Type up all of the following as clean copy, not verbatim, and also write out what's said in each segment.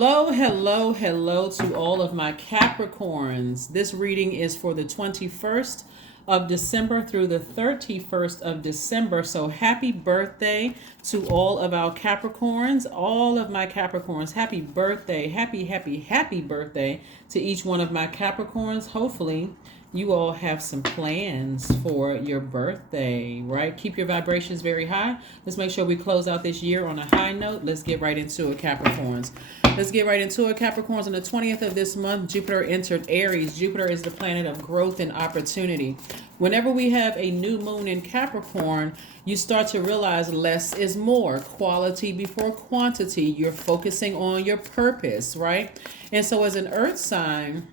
Hello, hello, hello to all of my Capricorns. This reading is for the 21st of December through the 31st of December. So happy birthday to all of our Capricorns, all of my Capricorns. Happy birthday, happy birthday to each one of my Capricorns. Hopefully you all have some plans for your birthday, right? Keep your vibrations very high. Let's make sure we close out this year on a high note. Let's get right into it, Capricorns. Let's get right into it, Capricorns. On the 20th of this month, Jupiter entered Aries. Jupiter is the planet of growth and opportunity. Whenever we have a new moon in Capricorn, you start to realize less is more, quality before quantity. You're focusing on your purpose, right? And so as an earth sign,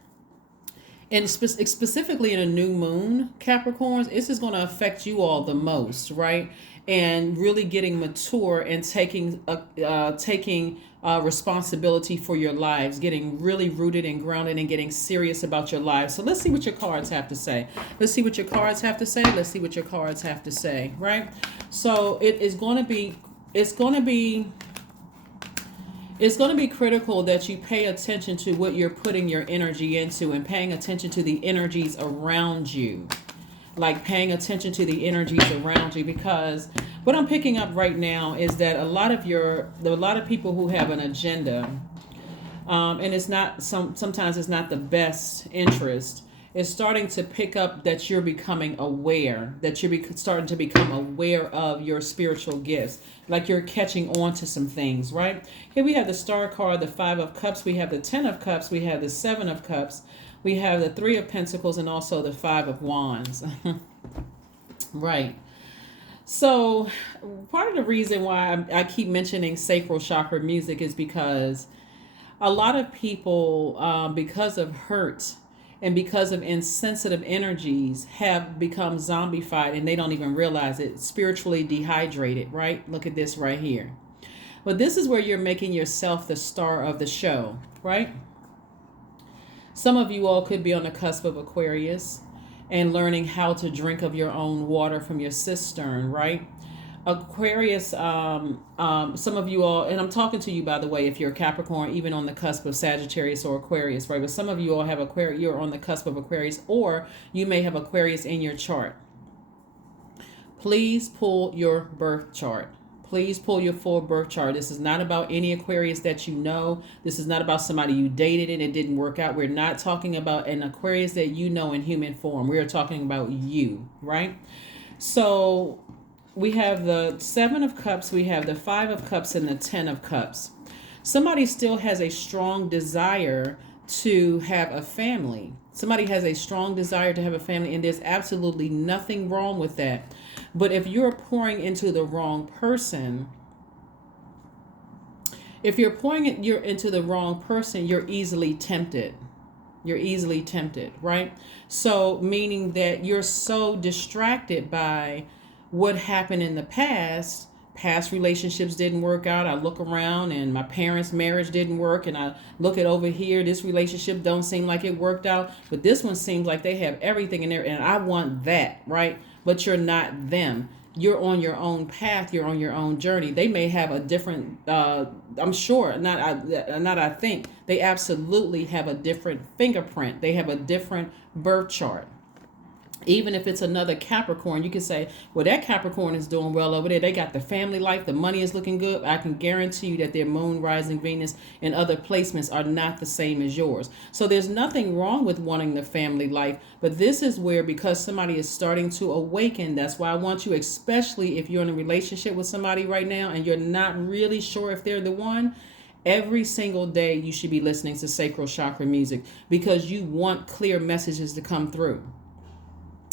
and specifically in a new moon, Capricorns, this is going to affect you all the most, right? And really getting mature and taking responsibility for your lives, getting really rooted and grounded and getting serious about your lives. So let's see what your cards have to say. Let's see what your cards have to say. Let's see what your cards have to say, right? So it's going to be critical that you pay attention to what you're putting your energy into and paying attention to the energies around you. Like paying attention to the energies around you, because what I'm picking up right now is that a lot of people who have an agenda, and it's not sometimes it's not the best interest, is starting to pick up that you're becoming aware, that you're starting to become aware of your spiritual gifts, like you're catching on to some things, right? Here we have the Star card, the Five of Cups, we have the Ten of Cups, we have the Seven of Cups, we have the Three of Pentacles, and also the Five of Wands. Right. So part of the reason why I keep mentioning sacral chakra music is because a lot of people, because of hurt and because of insensitive energies, have become zombified and they don't even realize it, spiritually dehydrated, right? Look at this right here. But this is where you're making yourself the star of the show, right? Some of you all could be on the cusp of Aquarius and learning how to drink of your own water from your cistern, right? Aquarius, some of you all, and I'm talking to you, by the way, if you're a Capricorn, even on the cusp of Sagittarius or Aquarius, right? But some of you all have Aquarius, you're on the cusp of Aquarius, or you may have Aquarius in your chart. Please pull your birth chart. Please pull your full birth chart. This is not about any Aquarius that you know. This is not about somebody you dated and it didn't work out. We're not talking about an Aquarius that you know in human form. We're talking about you, right? So we have the Seven of Cups, we have the Five of Cups, and the Ten of Cups. Somebody still has a strong desire to have a family. Somebody has a strong desire to have a family, and there's absolutely nothing wrong with that. But if you're pouring into the wrong person, into the wrong person, you're easily tempted. You're easily tempted, right? So meaning that you're so distracted by what happened in the past relationships didn't work out. I look around and my parents' marriage didn't work, and I look at over here, this relationship don't seem like it worked out, but this one seems like they have everything in there and I want that, right? But you're not them. You're on your own path. You're on your own journey. They may have a different, I'm sure, I think, they absolutely have a different fingerprint. They have a different birth chart. Even if it's another Capricorn, you can say, well, that Capricorn is doing well over there. They got the family life. The money is looking good. I can guarantee you that their moon, rising Venus, and other placements are not the same as yours. So there's nothing wrong with wanting the family life. But this is where, because somebody is starting to awaken, that's why I want you, especially if you're in a relationship with somebody right now and you're not really sure if they're the one, every single day you should be listening to sacral chakra music, because you want clear messages to come through.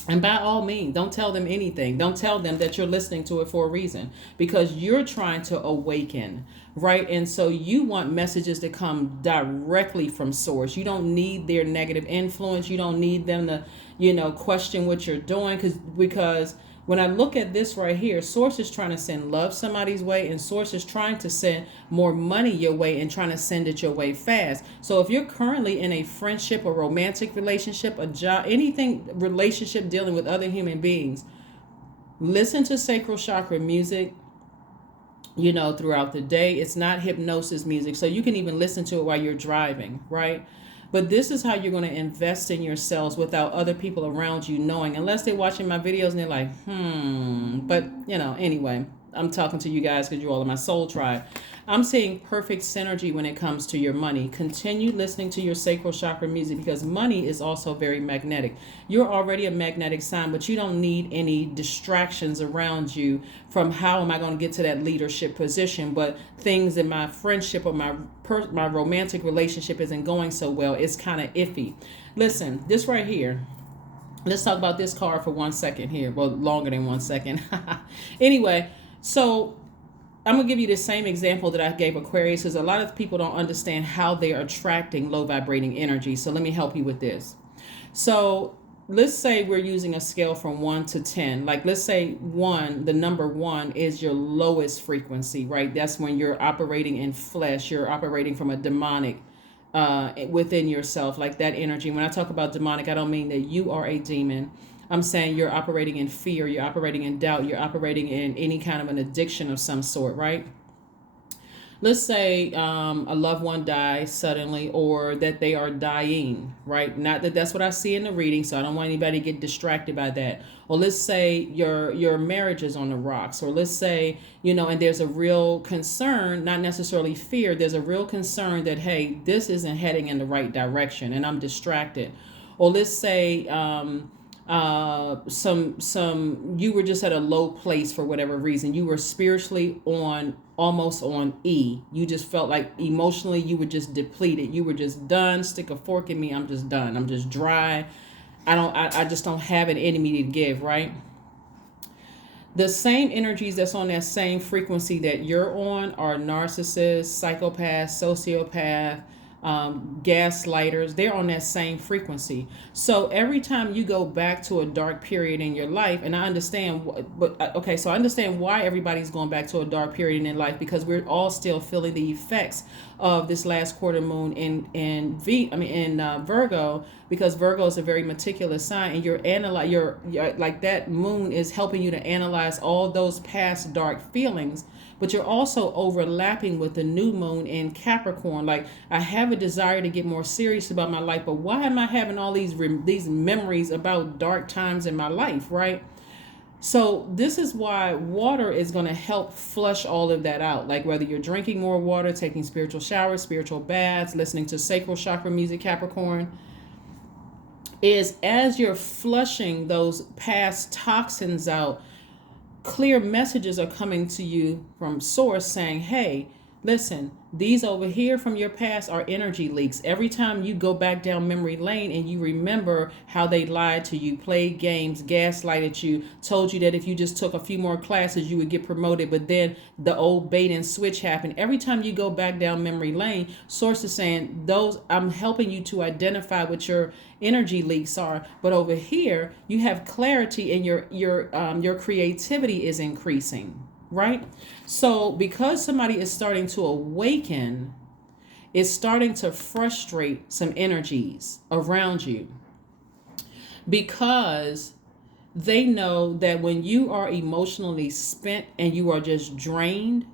And by all means, don't tell them anything. Don't tell them that you're listening to it for a reason, because you're trying to awaken, right? And so you want messages to come directly from source. You don't need their negative influence. You don't need them to, question what you're doing, because when I look at this right here, source is trying to send love somebody's way, and source is trying to send more money your way and trying to send it your way fast. So if you're currently in a friendship, a romantic relationship, a job, anything relationship dealing with other human beings, listen to sacral chakra music throughout the day. It's not hypnosis music. So you can even listen to it while you're driving, right? But this is how you're going to invest in yourselves without other people around you knowing, unless they're watching my videos and they're like, But, anyway, I'm talking to you guys because you're all in my soul tribe. I'm seeing perfect synergy when it comes to your money. Continue listening to your sacral chakra music because money is also very magnetic. You're already a magnetic sign, but you don't need any distractions around you from how am I going to get to that leadership position. But things in my friendship or my romantic relationship isn't going so well. It's kind of iffy. Listen, this right here. Let's talk about this card for 1 second here. Well, longer than 1 second. Anyway, so I'm going to give you the same example that I gave Aquarius because a lot of people don't understand how they're attracting low vibrating energy. So let me help you with this. So let's say we're using a scale from 1 to 10. Like let's say 1, the number 1 is your lowest frequency, right? That's when you're operating in flesh. You're operating from a demonic within yourself, like that energy. When I talk about demonic, I don't mean that you are a demon. I'm saying you're operating in fear, you're operating in doubt, you're operating in any kind of an addiction of some sort, right? Let's say a loved one dies suddenly or that they are dying, right? Not that that's what I see in the reading, so I don't want anybody to get distracted by that. Or let's say your marriage is on the rocks, or let's say, and there's a real concern, not necessarily fear, there's a real concern that, hey, this isn't heading in the right direction and I'm distracted. Or let's say you were just at a low place for whatever reason. You were spiritually almost on E. You just felt like emotionally you were just depleted. You were just done. Stick a fork in me. I'm just done. I'm just dry. I just don't have an enemy to give, right? The same energies that's on that same frequency that you're on are narcissists, psychopaths, sociopath, gaslighters. They're on that same frequency. So every time you go back to a dark period in your life, and I understand, so I understand why everybody's going back to a dark period in their life, because we're all still feeling the effects of this last quarter moon in Virgo, because Virgo is a very meticulous sign, and you're like that moon is helping you to analyze all those past dark feelings. But you're also overlapping with the new moon in Capricorn. Like, I have a desire to get more serious about my life, but why am I having all these memories about dark times in my life, right? So this is why water is going to help flush all of that out. Like whether you're drinking more water, taking spiritual showers, spiritual baths, listening to sacral chakra music, Capricorn, is as you're flushing those past toxins out, clear messages are coming to you from source saying, hey, listen, these over here from your past are energy leaks. Every time you go back down memory lane and you remember how they lied to you, played games, gaslighted you, told you that if you just took a few more classes, you would get promoted. But then the old bait and switch happened. Every time you go back down memory lane, source is saying, I'm helping you to identify what your energy leaks are. But over here, you have clarity and your creativity is increasing. Right? So because somebody is starting to awaken, it's starting to frustrate some energies around you, because they know that when you are emotionally spent and you are just drained,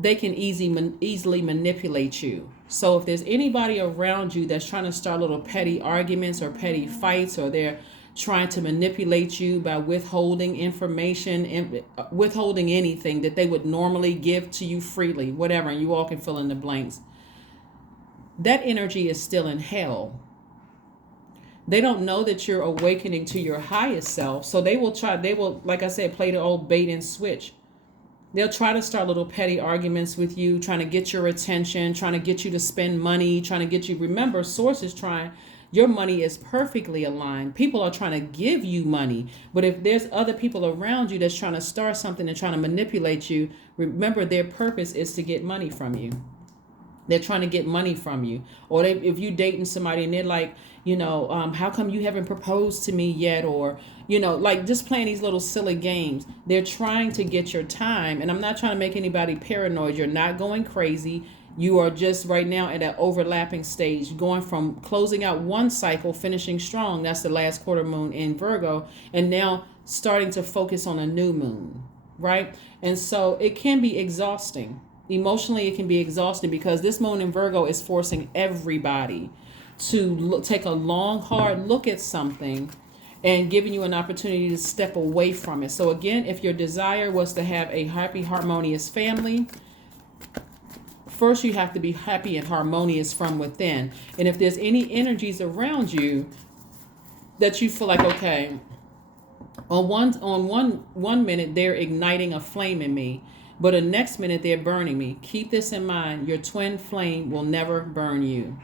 they can easily manipulate you. So if there's anybody around you that's trying to start little petty arguments or petty fights, or they're trying to manipulate you by withholding information and withholding anything that they would normally give to you freely, whatever, and you all can fill in the blanks, that energy is still in hell. They don't know that you're awakening to your highest self. So they will, like I said, play the old bait and switch. They'll try to start little petty arguments with you, trying to get your attention, trying to get you to spend money, trying to get you, remember, source is trying. Your money is perfectly aligned. People are trying to give you money. But if there's other people around you that's trying to start something and trying to manipulate you, remember their purpose is to get money from you. They're trying to get money from you. Or if you're dating somebody and they're like, how come you haven't proposed to me yet? Or, like just playing these little silly games. They're trying to get your time. And I'm not trying to make anybody paranoid. You're not going crazy. You are just right now at an overlapping stage, going from closing out one cycle, finishing strong. That's the last quarter moon in Virgo. And now starting to focus on a new moon. right? And so it can be exhausting. Emotionally, it can be exhausting because this moon in Virgo is forcing everybody to take a long, hard look at something and giving you an opportunity to step away from it. So again, if your desire was to have a happy, harmonious family, first you have to be happy and harmonious from within. And if there's any energies around you that you feel like, okay, on one minute they're igniting a flame in me, but the next minute they're burning me. Keep this in mind. Your twin flame will never burn you.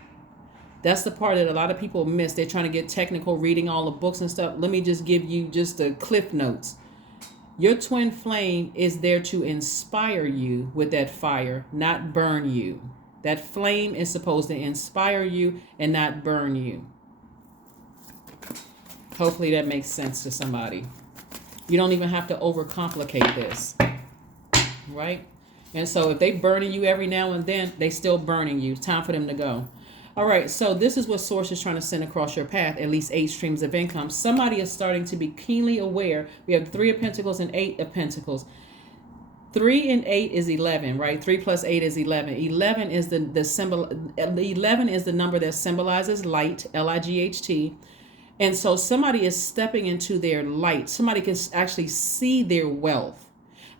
That's the part that a lot of people miss. They're trying to get technical, reading all the books and stuff. Let me just give you just the cliff notes. Your twin flame is there to inspire you with that fire, not burn you. That flame is supposed to inspire you and not burn you. Hopefully that makes sense to somebody. You don't even have to overcomplicate this, right? And so if they burning you every now and then, they still burning you. It's time for them to go. All right, so this is what Source is trying to send across your path, at least 8 streams of income. Somebody is starting to be keenly aware. We have 3 of Pentacles and 8 of Pentacles. 3 and 8 is 11, right? 3 plus 8 is 11. 11 is the symbol. 11 is the number that symbolizes light, Light. And so somebody is stepping into their light. Somebody can actually see their wealth.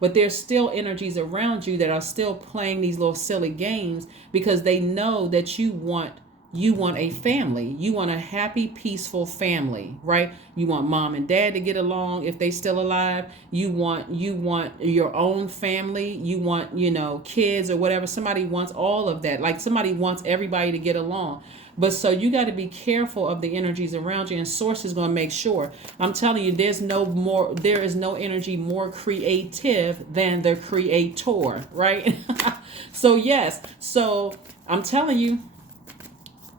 But there's still energies around you that are still playing these little silly games because they know that you want a family. You want a happy, peaceful family, right? You want mom and dad to get along if they still alive. You want your own family. You want, kids or whatever. Somebody wants all of that. Like somebody wants everybody to get along. But so you got to be careful of the energies around you, and Source is going to make sure. I'm telling you, there is no energy more creative than the creator, right? So yes. So I'm telling you,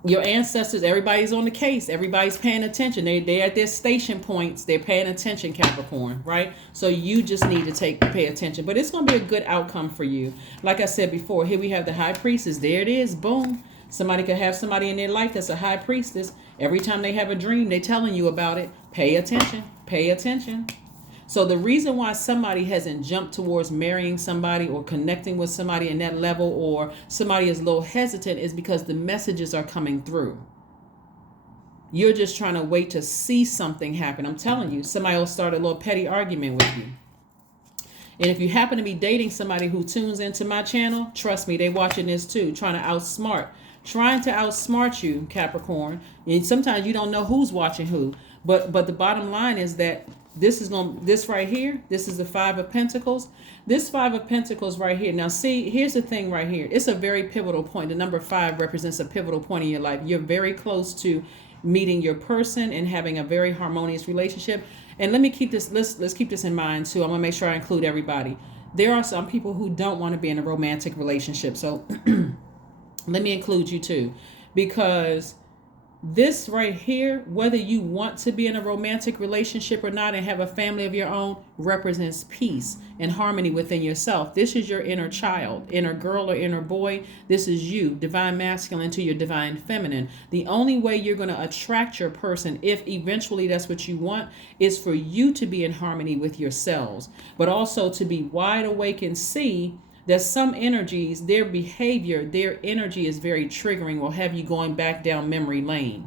your ancestors, everybody's on the case. Everybody's paying attention. They're at their station points. They're paying attention, Capricorn, right? So you just need to pay attention. But it's going to be a good outcome for you. Like I said before, here we have the High Priestess. There it is. Boom. Somebody could have somebody in their life that's a high priestess. Every time they have a dream, they're telling you about it. Pay attention. Pay attention. So the reason why somebody hasn't jumped towards marrying somebody or connecting with somebody in that level, or somebody is a little hesitant, is because the messages are coming through. You're just trying to wait to see something happen. I'm telling you, somebody will start a little petty argument with you. And if you happen to be dating somebody who tunes into my channel, trust me, they watching this too, trying to outsmart you, Capricorn. And sometimes you don't know who's watching who. But the bottom line is that this right here, this is the 5 of Pentacles. This 5 of Pentacles right here. Now see, here's the thing right here. It's a very pivotal point. The number 5 represents a pivotal point in your life. You're very close to meeting your person and having a very harmonious relationship. And let me keep this, let's keep this in mind too. I want to make sure I include everybody. There are some people who don't want to be in a romantic relationship. So let me include you too, because this right here, whether you want to be in a romantic relationship or not and have a family of your own, represents peace and harmony within yourself. This is your inner child, inner girl or inner boy. This is you, divine masculine to your divine feminine. The only way you're going to attract your person, if eventually that's what you want, is for you to be in harmony with yourselves, but also to be wide awake and see that some energies, their behavior, their energy is very triggering, will have you going back down memory lane.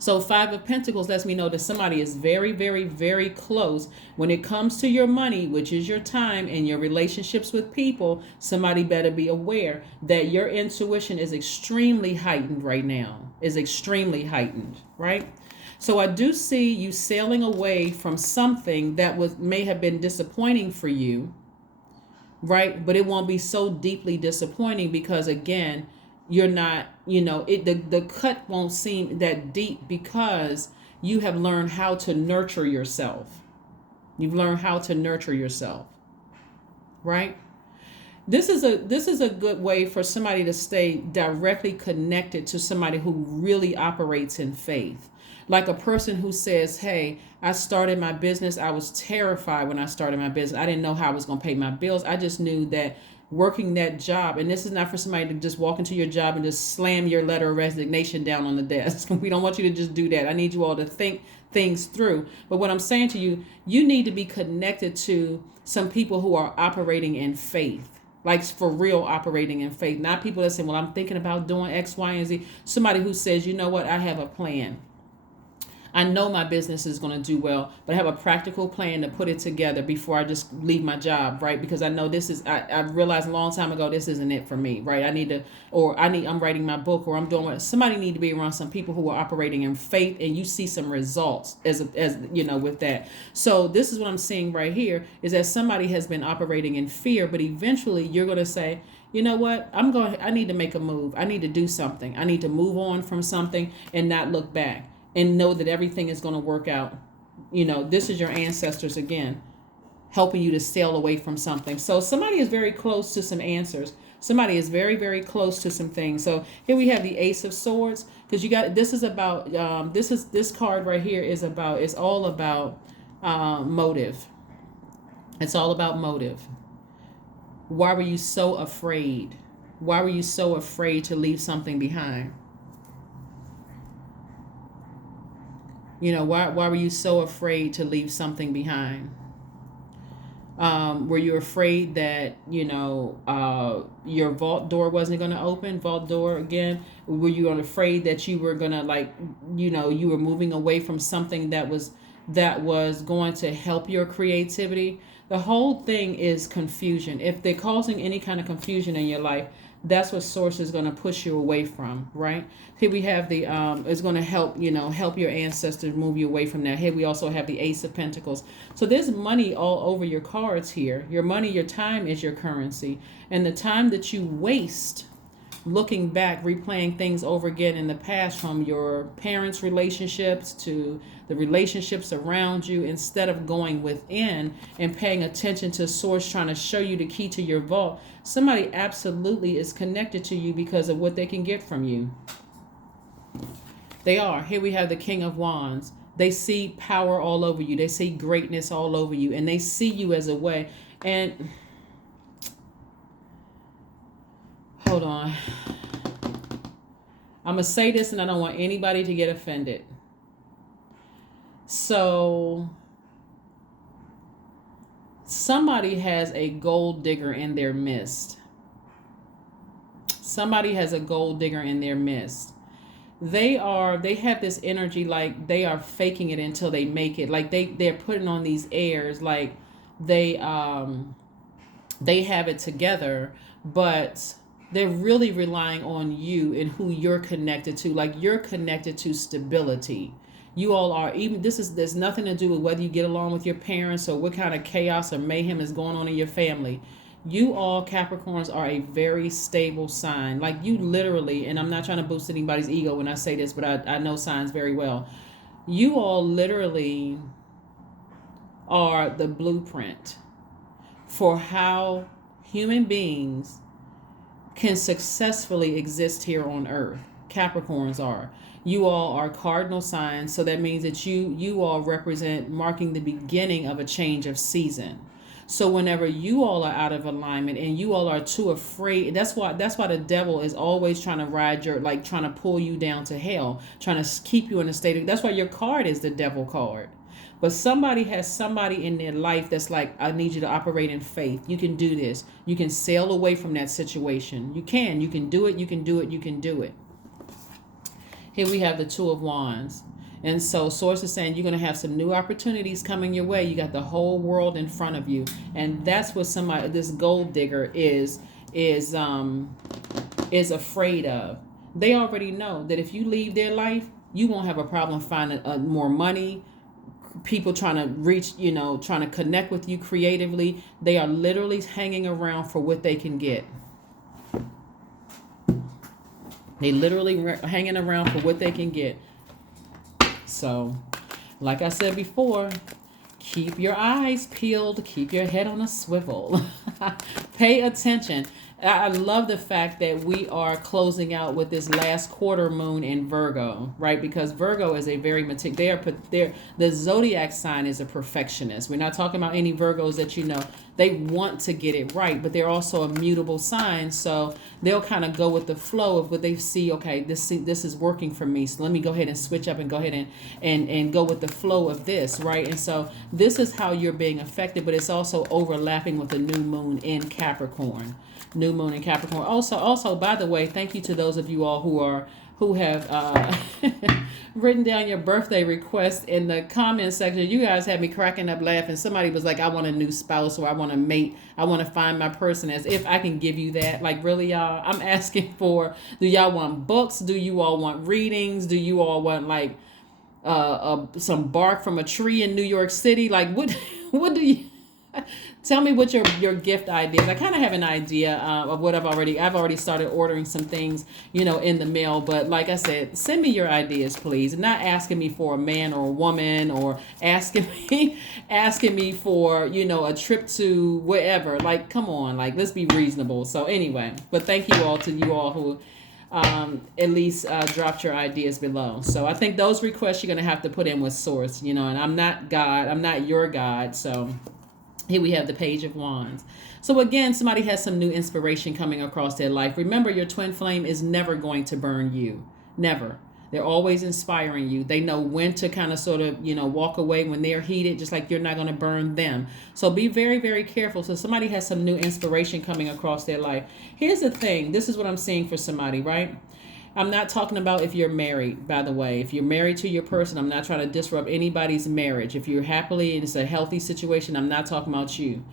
So 5 of Pentacles lets me know that somebody is very, very, very close. When it comes to your money, which is your time and your relationships with people, somebody better be aware that your intuition is extremely heightened right now, is extremely heightened, right? So I do see you sailing away from something that may have been disappointing for you, right? But it won't be so deeply disappointing because, again, you're not, the cut won't seem that deep because you have learned how to nurture yourself. You've learned how to nurture yourself, right? This is a good way for somebody to stay directly connected to somebody who really operates in faith. Like a person who says, hey, I started my business. I was terrified when I started my business. I didn't know how I was going to pay my bills. I just knew that working that job. And this is not for somebody to just walk into your job and just slam your letter of resignation down on the desk. We don't want you to just do that. I need you all to think things through. But what I'm saying to you, you need to be connected to some people who are operating in faith. Like for real, operating in faith. Not people that say, well, I'm thinking about doing X, Y, and Z. Somebody who says, you know what, I have a plan. I know my business is going to do well, but I have a practical plan to put it together before I just leave my job, right? Because I know I realized a long time ago, this isn't it for me, right? I'm writing my book, or I'm doing what somebody need to be around some people who are operating in faith, and you see some results as with that. So this is what I'm seeing right here is that somebody has been operating in fear, but eventually you're going to say, you know what? I need to make a move. I need to do something. I need to move on from something and not look back. And know that everything is going to work out. This is your ancestors again, helping you to sail away from something. So somebody is very close to some answers. Somebody is very, very close to some things. So here we have the Ace of Swords, because this card right here it's all about motive. It's all about motive. Why were you so afraid? Why were you so afraid to leave something behind? Why were you so afraid to leave something behind? Were you afraid that, your vault door wasn't going to open? Vault door again. Were you afraid that you were going to you were moving away from something that was going to help your creativity? The whole thing is confusion. If they're causing any kind of confusion in your life, that's what source is going to push you away from, right? Here we have the it's going to help your ancestors move you away from that. Here we also have the Ace of Pentacles. So there's money all over your cards here. Your money, your time is your currency, and the time that you waste looking back, replaying things over again in the past, from your parents' relationships to the relationships around you, instead of going within and paying attention to source trying to show you the key to your vault. Somebody absolutely is connected to you because of what they can get from you. They are. Here we have the King of Wands. They see power all over you. They see greatness all over you, and they see you as a way. And hold on. I'm going to say this, and I don't want anybody to get offended. So somebody has a gold digger in their midst. Somebody has a gold digger in their midst. They have this energy like they are faking it until they make it. Like they're putting on these airs like they have it together, but they're really relying on you and who you're connected to. Like you're connected to stability. You all are. Even there's nothing to do with whether you get along with your parents or what kind of chaos or mayhem is going on in your family. You all Capricorns are a very stable sign. Like you literally, and I'm not trying to boost anybody's ego when I say this, but I know signs very well. You all literally are the blueprint for how human beings can successfully exist here on Earth. Capricorns are. You all are cardinal signs, so that means that you all represent marking the beginning of a change of season. So whenever you all are out of alignment and you all are too afraid, that's why the devil is always trying to trying to pull you down to hell, trying to keep you in a state of, that's why your card is the devil card. But somebody has somebody in their life that's like, I need you to operate in faith. You can do this. You can sail away from that situation. You can do it. You can do it. You can do it. Here we have the Two of Wands. And so source is saying you're going to have some new opportunities coming your way. You got the whole world in front of you. And that's what this gold digger is afraid of. They already know that if you leave their life, you won't have a problem finding more money, people trying to reach, trying to connect with you creatively. They are literally hanging around for what they can get. They literally hanging around for what they can get. So, like I said before, keep your eyes peeled, keep your head on a swivel. Pay attention. I love the fact that we are closing out with this last quarter moon in Virgo, right? Because Virgo is a very they're the zodiac sign is a perfectionist. We're not talking about any Virgos that you know. They want to get it right, but they're also a mutable sign, so they'll kind of go with the flow of what they see. Okay, this is working for me, so let me go ahead and switch up and go ahead and go with the flow of this, right? And so this is how you're being affected, but it's also overlapping with the new moon in Capricorn. New moon in Capricorn. Also, by the way, thank you to those of you all who have written down your birthday request in the comment section. You guys had me cracking up laughing. Somebody was like, I want a new spouse, or I want to mate. I want to find my person. As if I can give you that. Like, really, y'all? I'm asking for, do y'all want books? Do you all want readings? Do you all want, like, some bark from a tree in New York City? Like, what do you... Tell me what your gift ideas. I kind of have an idea of what I've already started ordering some things, in the mail. But like I said, send me your ideas, please. Not asking me for a man or a woman, or asking me for, a trip to wherever. Like, come on, like, let's be reasonable. So anyway, but thank you all to you all who at least dropped your ideas below. So I think those requests you're going to have to put in with source, and I'm not God. I'm not your God. So here we have the Page of Wands. So again, somebody has some new inspiration coming across their life. Remember, your twin flame is never going to burn you. Never. They're always inspiring you. They know when to kind of sort of, walk away when they're heated, just like you're not going to burn them. So be very, very careful. So somebody has some new inspiration coming across their life. Here's the thing. This is what I'm seeing for somebody, right? I'm not talking about if you're married, by the way. If you're married to your person, I'm not trying to disrupt anybody's marriage. If you're happily and it's a healthy situation, I'm not talking about you.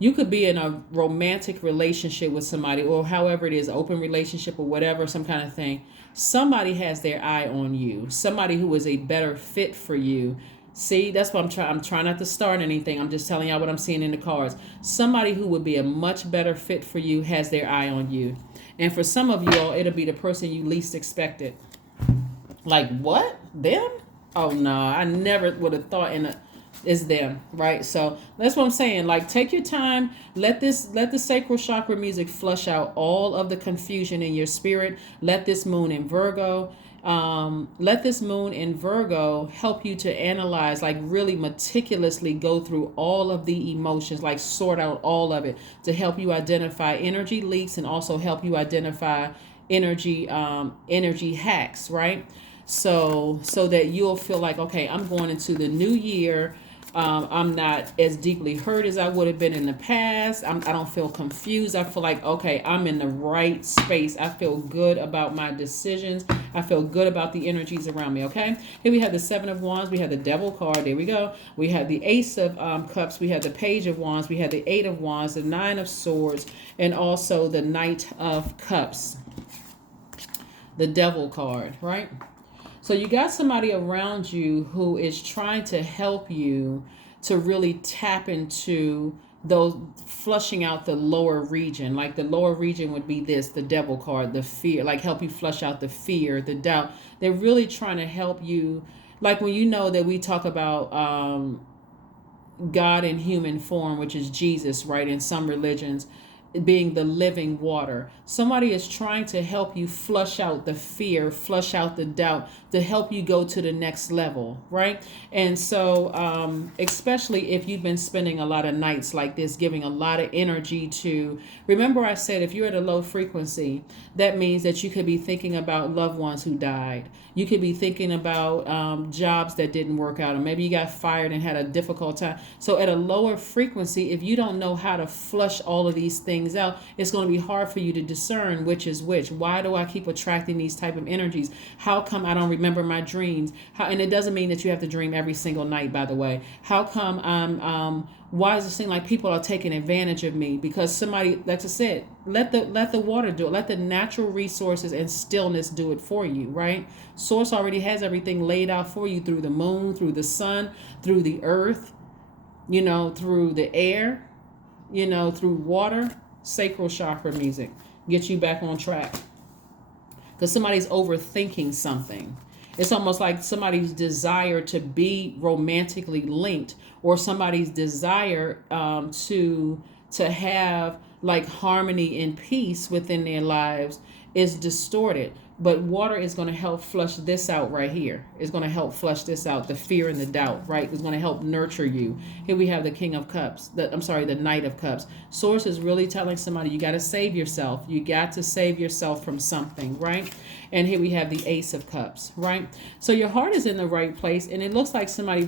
You could be in a romantic relationship with somebody, or however it is, open relationship or whatever, some kind of thing. Somebody has their eye on you. Somebody who is a better fit for you. See, that's what I'm trying not to start anything. I'm just telling y'all what I'm seeing in the cards. Somebody who would be a much better fit for you has their eye on you. And for some of you all, it'll be the person you least expected. Like, what? Them? Oh, no, I never would have thought it's them, right? So that's what I'm saying. Like, take your time. Let the sacral chakra music flush out all of the confusion in your spirit. Let this moon in Virgo help you to analyze, like really meticulously go through all of the emotions, like sort out all of it, to help you identify energy leaks and also help you identify energy hacks, right? So that you'll feel like, okay, I'm going into the new year. I'm not as deeply hurt as I would have been in the past. I don't feel confused. I feel like, okay, I'm in the right space. I feel good about my decisions. I feel good about the energies around me, okay? Here we have the Seven of Wands. We have the Devil card. There we go. We have the Ace of Cups. We have the Page of Wands. We have the Eight of Wands, the Nine of Swords, and also the Knight of Cups. The Devil card, right? So you got somebody around you who is trying to help you to really tap into those, flushing out the lower region. Like the lower region would be this, the Devil card, the fear, like help you flush out the fear, the doubt. They're really trying to help you. Like when you know that we talk about God in human form, which is Jesus, right? In some religions, being the living water. Somebody is trying to help you flush out the fear, flush out the doubt, to help you go to the next level, right? And so especially if you've been spending a lot of nights like this, giving a lot of energy to, remember I said if you're at a low frequency, that means that you could be thinking about loved ones who died. You could be thinking about jobs that didn't work out, or maybe you got fired and had a difficult time. So at a lower frequency, if you don't know how to flush all of these things out, it's going to be hard for you to discern which is which. Why do I keep attracting these type of energies? How come I don't remember my dreams? And it doesn't mean that you have to dream every single night, by the way. How come why does it seem like people are taking advantage of me? Because somebody, like I said, let the water do it. Let the natural resources and stillness do it for you, right? Source already has everything laid out for you through the moon, through the sun, through the earth, through the air, through water. Sacral chakra music. Get you back on track. Because somebody's overthinking something. It's almost like somebody's desire to be romantically linked, or somebody's desire to have like harmony and peace within their lives is distorted. But water is going to help flush this out right here. It's going to help flush this out, the fear and the doubt, right? It's going to help nurture you. Here we have the King of Cups. The Knight of Cups. Source is really telling somebody you got to save yourself. You got to save yourself from something, right? And here we have the Ace of Cups, right? So your heart is in the right place, and it looks like somebody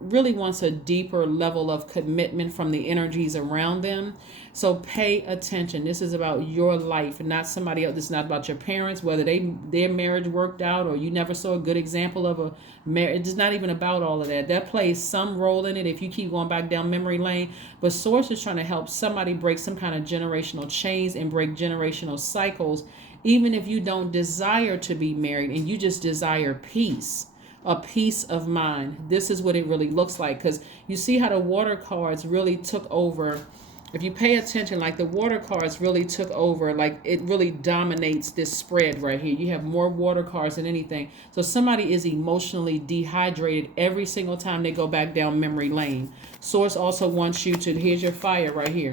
really wants a deeper level of commitment from the energies around them. So pay attention. This is about your life and not somebody else. This is not about your parents, whether their marriage worked out or you never saw a good example of a marriage. It's not even about all of that. That plays some role in it if you keep going back down memory lane. But Source is trying to help somebody break some kind of generational chains and break generational cycles, even if you don't desire to be married and you just desire peace. A peace of mind. This is what it really looks like, because you see how the water cards really took over. If you pay attention, like the water cards really took over, like it really dominates this spread right here. You have more water cards than anything. So somebody is emotionally dehydrated every single time they go back down memory lane. Source also wants you to, here's your fire right here.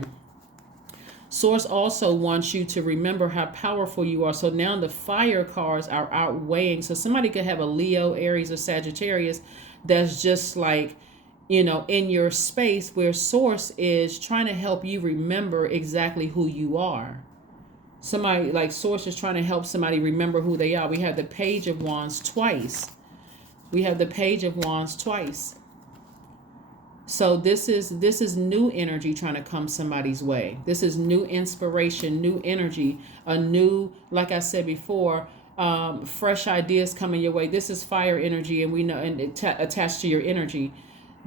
Source also wants you to remember how powerful you are. So now the fire cards are outweighing. So somebody could have a Leo, Aries, or Sagittarius that's just like, in your space, where Source is trying to help you remember exactly who you are. Somebody like Source is trying to help somebody remember who they are. We have the Page of Wands twice. So this is new energy trying to come somebody's way. This is new inspiration, new energy, a new, like I said before, fresh ideas coming your way. This is fire energy, and we know, and attached to your energy.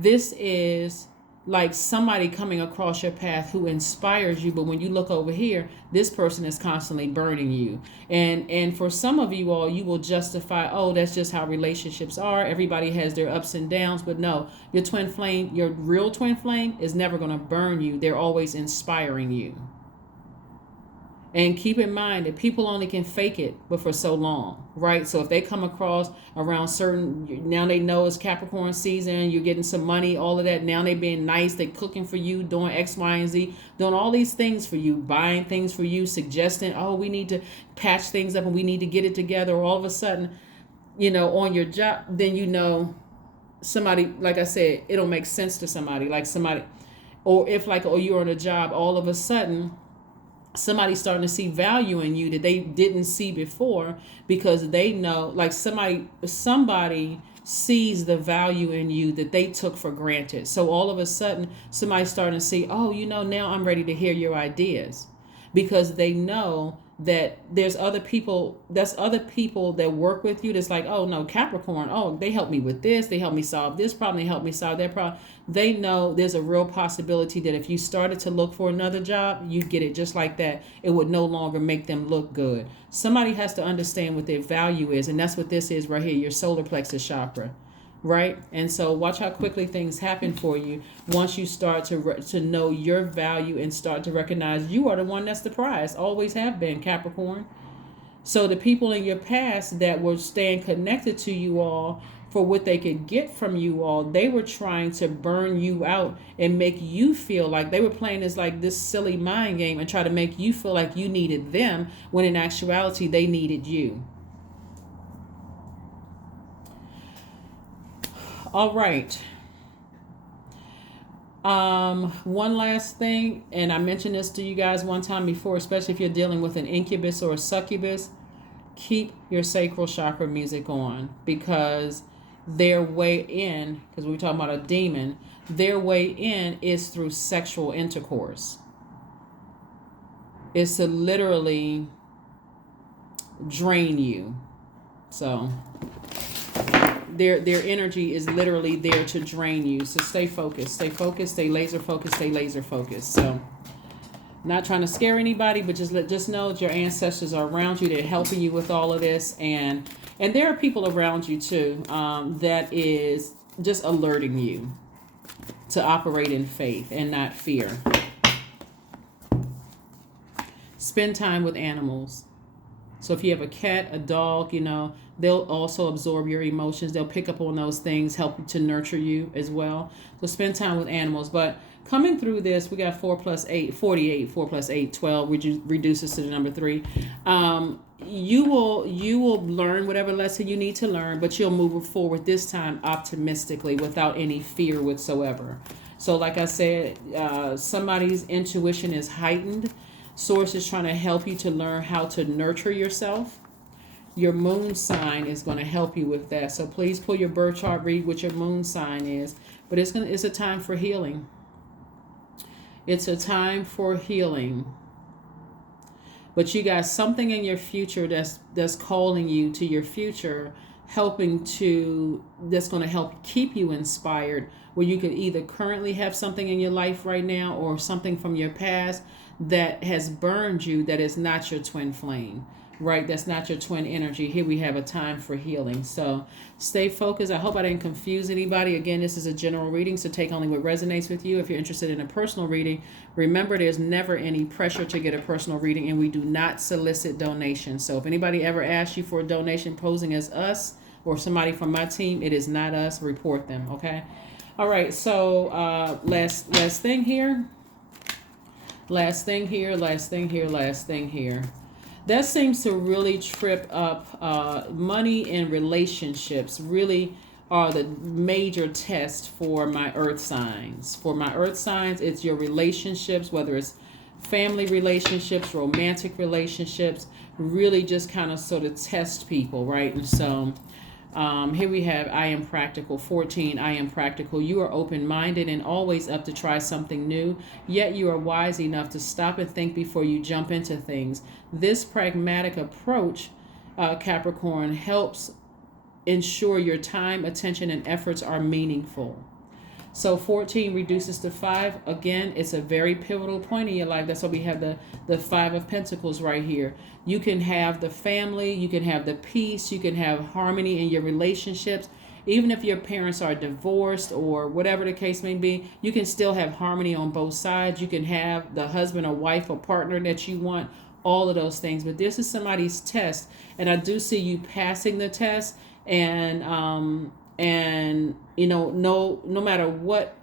This is like somebody coming across your path who inspires you, but when you look over here, this person is constantly burning you. And for some of you all, you will justify, oh, that's just how relationships are. Everybody has their ups and downs. But no, your twin flame, your real twin flame is never going to burn you. They're always inspiring you. And keep in mind that people only can fake it, but for so long, right? So if they come across around certain, now they know it's Capricorn season, you're getting some money, all of that. Now they being nice, they cooking for you, doing X, Y, and Z, doing all these things for you, buying things for you, suggesting, oh, we need to patch things up and we need to get it together. All of a sudden, on your job, then somebody, like I said, it'll make sense to somebody, like somebody, or if you're on a job, all of a sudden, somebody's starting to see value in you that they didn't see before, because they know, like somebody sees the value in you that they took for granted. So all of a sudden, somebody's starting to see, oh, now I'm ready to hear your ideas, because they know that there's other people that work with you that's like, oh no, Capricorn, oh, they helped me with this, they helped me solve this problem, they helped me solve that problem. They know there's a real possibility that if you started to look for another job, you'd get it just like that. It would no longer make them look good. Somebody has to understand what their value is, and that's what this is right here, your solar plexus chakra. Right? And so watch how quickly things happen for you once you start to know your value and start to recognize you are the one that's the prize. Always have been, Capricorn. So the people in your past that were staying connected to you all for what they could get from you all, they were trying to burn you out and make you feel like they were playing this silly mind game and try to make you feel like you needed them, when in actuality they needed you. All right. One last thing, and I mentioned this to you guys one time before, especially if you're dealing with an incubus or a succubus, keep your sacral chakra music on, because their way in, because we're talking about a demon, their way in is through sexual intercourse. It's to literally drain you. So their energy is literally there to drain you. So stay focused, stay laser focused. So not trying to scare anybody, but just know that your ancestors are around you. They're helping you with all of this. And there are people around you too, that is just alerting you to operate in faith and not fear. Spend time with animals. So if you have a cat, a dog, they'll also absorb your emotions. They'll pick up on those things, help to nurture you as well. So spend time with animals. But coming through this, we got 4 plus 8, 48. 4 plus 8, 12, which reduces to the number 3. You will learn whatever lesson you need to learn, but you'll move forward this time optimistically without any fear whatsoever. So like I said, somebody's intuition is heightened. Source is trying to help you to learn how to nurture yourself. Your moon sign is going to help you with that. So please pull your birth chart, read what your moon sign is. But it's a time for healing. It's a time for healing. But you got something in your future that's calling you to your future, that's going to help keep you inspired, where you could either currently have something in your life right now or something from your past that has burned you, that is not your twin flame, right? That's not your twin energy. Here we have a time for healing. So stay focused. I hope I didn't confuse anybody. Again, this is a general reading, so take only what resonates with you. If you're interested in a personal reading, remember there's never any pressure to get a personal reading, and we do not solicit donations. So if anybody ever asks you for a donation posing as us or somebody from my team, it is not us. Report them, okay? All right, so last thing here. Last thing here. That seems to really trip up money and relationships. Really are the major test for my earth signs. For my earth signs, it's your relationships, whether it's family relationships, romantic relationships, really just kind of sort of test people, right? And so here we have I am practical. 14, I am practical. You are open-minded and always up to try something new, yet you are wise enough to stop and think before you jump into things. This pragmatic approach, Capricorn, helps ensure your time, attention, and efforts are meaningful. So 14 reduces to 5. Again, it's a very pivotal point in your life. That's why we have the 5 of Pentacles right here. You can have the family, you can have the peace, you can have harmony in your relationships. Even if your parents are divorced or whatever the case may be, you can still have harmony on both sides. You can have the husband or wife or partner that you want, all of those things. But this is somebody's test, and I do see you passing the test, and no matter what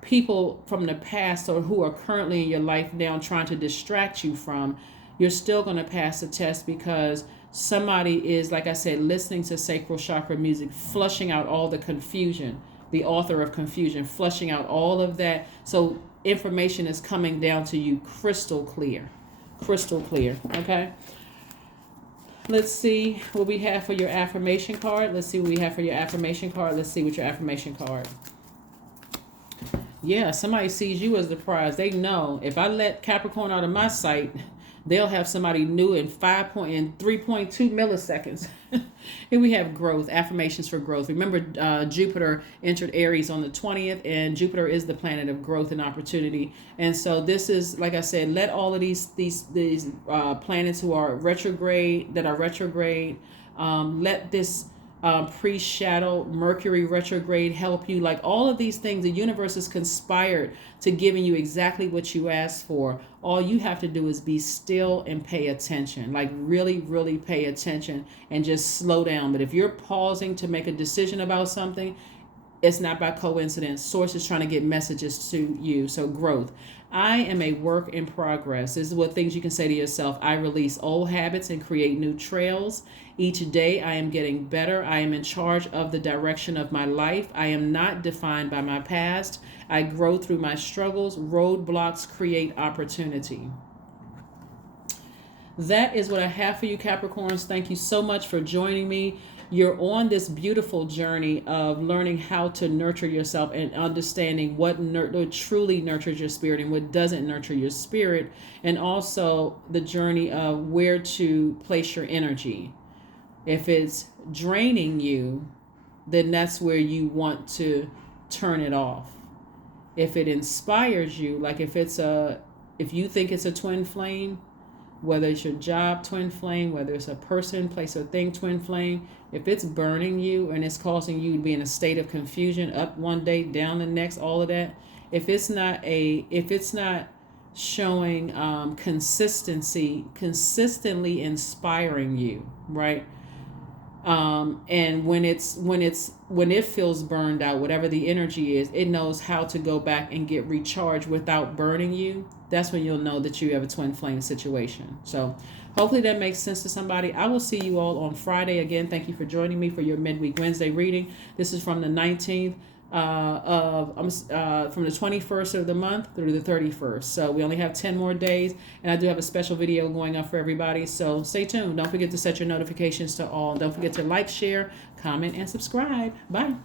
people from the past or who are currently in your life now trying to distract you from, you're still going to pass the test, because somebody is, like I said, listening to sacral chakra music, flushing out all the confusion, the author of confusion, flushing out all of that. So information is coming down to you crystal clear, okay? Let's see what we have for your affirmation card. Let's see what your affirmation card. Yeah, somebody sees you as the prize. They know if I let Capricorn out of my sight, they'll have somebody new in 3.2 milliseconds. Here we have growth, affirmations for growth. Remember, Jupiter entered Aries on the 20th, and Jupiter is the planet of growth and opportunity. And so this is, like I said, let all of these planets who are retrograde, let this pre-shadow Mercury retrograde help you. Like all of these things, the universe is conspired to giving you exactly what you asked for. All you have to do is be still and pay attention, like really, really pay attention and just slow down. But if you're pausing to make a decision about something, it's not by coincidence. Source is trying to get messages to you. So growth. I am a work in progress. This is what things you can say to yourself. I release old habits and create new trails. Each day I am getting better. I am in charge of the direction of my life. I am not defined by my past. I grow through my struggles. Roadblocks create opportunity. That is what I have for you, Capricorns. Thank you so much for joining me. You're on this beautiful journey of learning how to nurture yourself and understanding what truly nurtures your spirit and what doesn't nurture your spirit, and also the journey of where to place your energy. If it's draining you, then that's where you want to turn it off. If it inspires you, like if you think it's a twin flame, whether it's your job twin flame, whether it's a person, place, or thing twin flame, if it's burning you and it's causing you to be in a state of confusion, up one day, down the next, all of that, if it's not showing consistently inspiring you, right? And when it feels burned out, whatever the energy is, it knows how to go back and get recharged without burning you. That's when you'll know that you have a twin flame situation. So hopefully that makes sense to somebody. I will see you all on Friday. Again, thank you for joining me for your midweek Wednesday reading. This is from the 19th from the 21st of the month through the 31st. So we only have 10 more days, and I do have a special video going up for everybody. So stay tuned. Don't forget to set your notifications to all. Don't forget to like, share, comment, and subscribe. Bye.